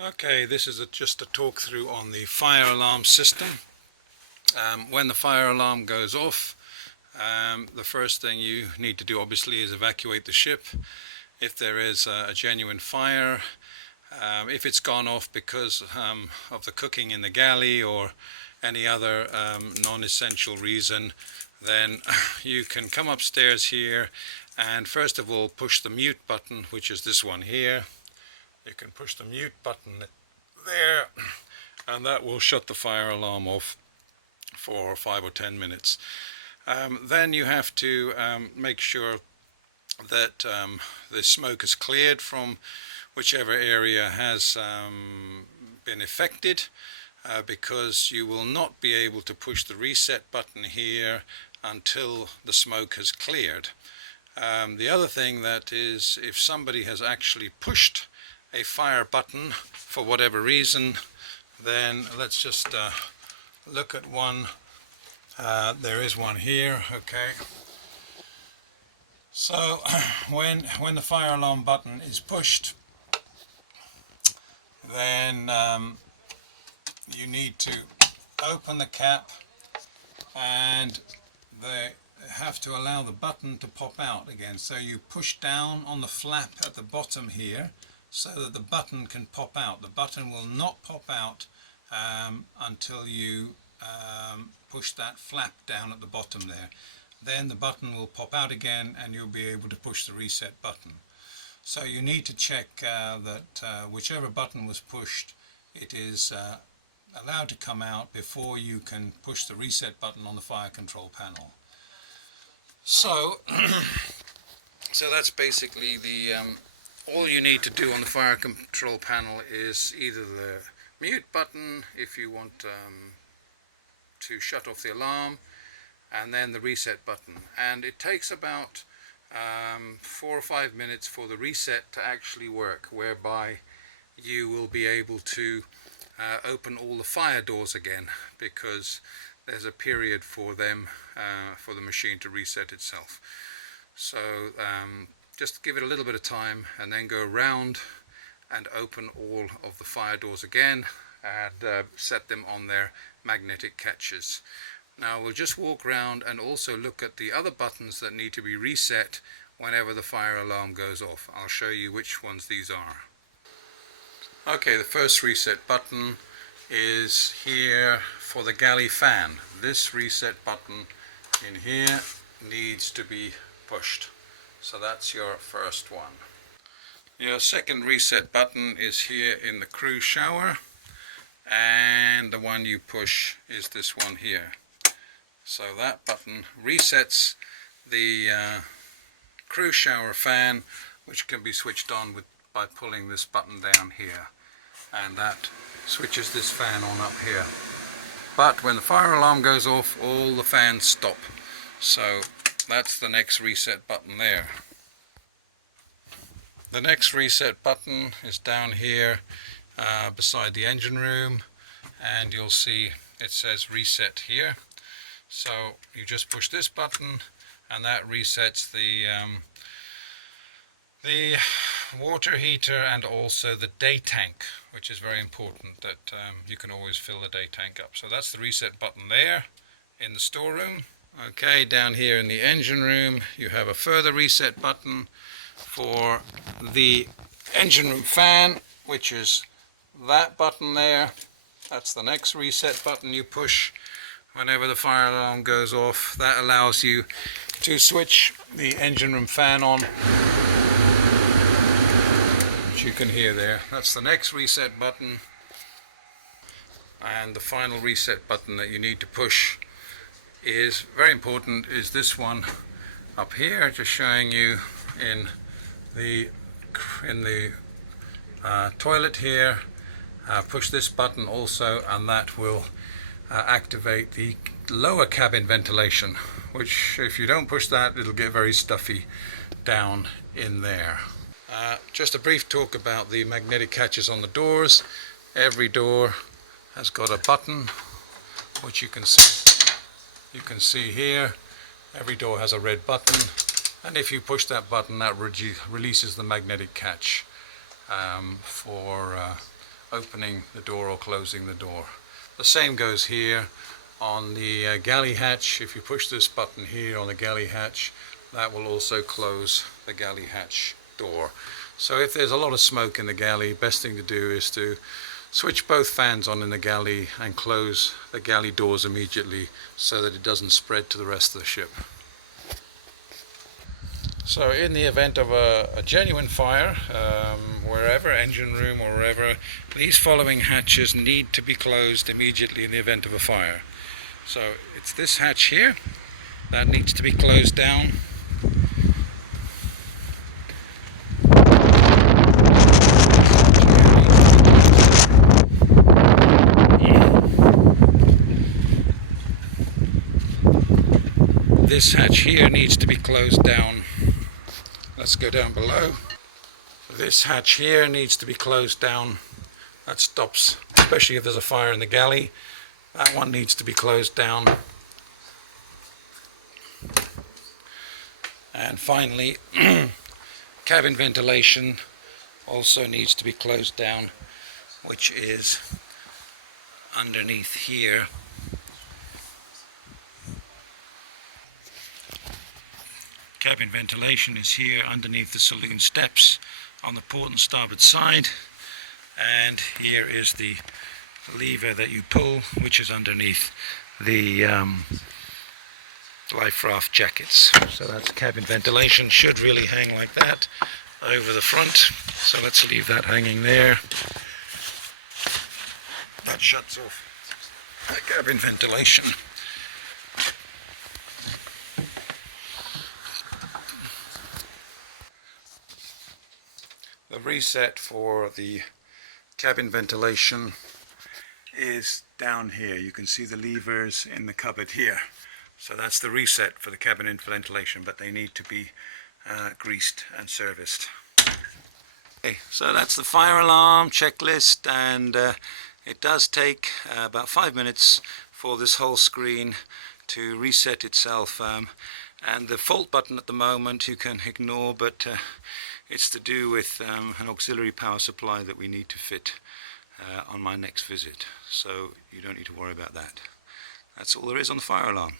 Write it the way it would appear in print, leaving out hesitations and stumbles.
Okay, this is just a talk through on the fire alarm system. When the fire alarm goes off, the first thing you need to do obviously is evacuate the ship. If there is a genuine fire, if it's gone off because of the cooking in the galley or any other non-essential reason, then you can come upstairs here and first of all push the mute button, which is this one here. You can push the mute button there, and that will shut the fire alarm off for 5 or 10 minutes. Then you have to make sure that the smoke is cleared from whichever area has been affected, because you will not be able to push the reset button here until the smoke has cleared. The other thing that is, if somebody has actually pushed a fire button for whatever reason, then let's just look at one. There is one here. Okay, so when the fire alarm button is pushed, then you need to open the cap, and they have to allow the button to pop out again. So you push down on the flap at the bottom here so that the button can pop out. The button will not pop out until you push that flap down at the bottom there. Then the button will pop out again and you'll be able to push the reset button. So you need to check that whichever button was pushed, it is allowed to come out before you can push the reset button on the fire control panel. So that's basically the all you need to do on the fire control panel is either the mute button if you want to shut off the alarm, and then the reset button. And it takes about 4 or 5 minutes for the reset to actually work, whereby you will be able to open all the fire doors again, because there's a period for them for the machine to reset itself. So just give it a little bit of time and then go around and open all of the fire doors again and set them on their magnetic catches. Now we'll just walk around and also look at the other buttons that need to be reset whenever the fire alarm goes off. I'll show you which ones these are. Okay, the first reset button is here for the galley fan. This reset button in here needs to be pushed. So that's your first one. Your second reset button is here in the crew shower, and the one you push is this one here. So that button resets the crew shower fan, which can be switched on by pulling this button down here, and that switches this fan on up here. But when the fire alarm goes off, all the fans stop. So that's the next reset button there. The next reset button is down here beside the engine room, and you'll see it says reset here. So you just push this button and that resets the water heater and also the day tank, which is very important that you can always fill the day tank up. So that's the reset button there in the storeroom. Okay, down here in the engine room you have a further reset button for the engine room fan, which is that button there. That's the next reset button you push whenever the fire alarm goes off. That allows you to switch the engine room fan on, which you can hear there. That's the next reset button. And the final reset button that you need to push is very important, is this one up here, just showing you in the toilet here. Push this button also, and that will activate the lower cabin ventilation, which if you don't push that, it'll get very stuffy down in there. Just a brief talk about the magnetic catches on the doors. Every door has got a button, which you can see here. Every door has a red button, and if you push that button, that releases the magnetic catch for opening the door or closing the door. The same goes here on the galley hatch. If you push this button here on the galley hatch, that will also close the galley hatch door. So if there's a lot of smoke in the galley, best thing to do is to switch both fans on in the galley and close the galley doors immediately so that it doesn't spread to the rest of the ship. So in the event of a genuine fire, wherever, engine room or wherever, these following hatches need to be closed immediately in the event of a fire. So it's this hatch here that needs to be closed down. This hatch here needs to be closed down. Let's go down below. This hatch here needs to be closed down. That stops, especially if there's a fire in the galley. That one needs to be closed down. And finally, cabin ventilation also needs to be closed down, which is underneath here. Cabin ventilation is here underneath the saloon steps on the port and starboard side, and here is the lever that you pull, which is underneath the life raft jackets. So that's cabin ventilation. Should really hang like that over the front, so let's leave that hanging there. That shuts off cabin ventilation. The reset for the cabin ventilation is down here. You can see the levers in the cupboard here. So that's the reset for the cabin ventilation, but they need to be greased and serviced. Okay, so that's the fire alarm checklist, and it does take about 5 minutes for this whole screen to reset itself. And the fault button at the moment you can ignore, but it's to do with an auxiliary power supply that we need to fit on my next visit, so you don't need to worry about that. That's all there is on the fire alarm.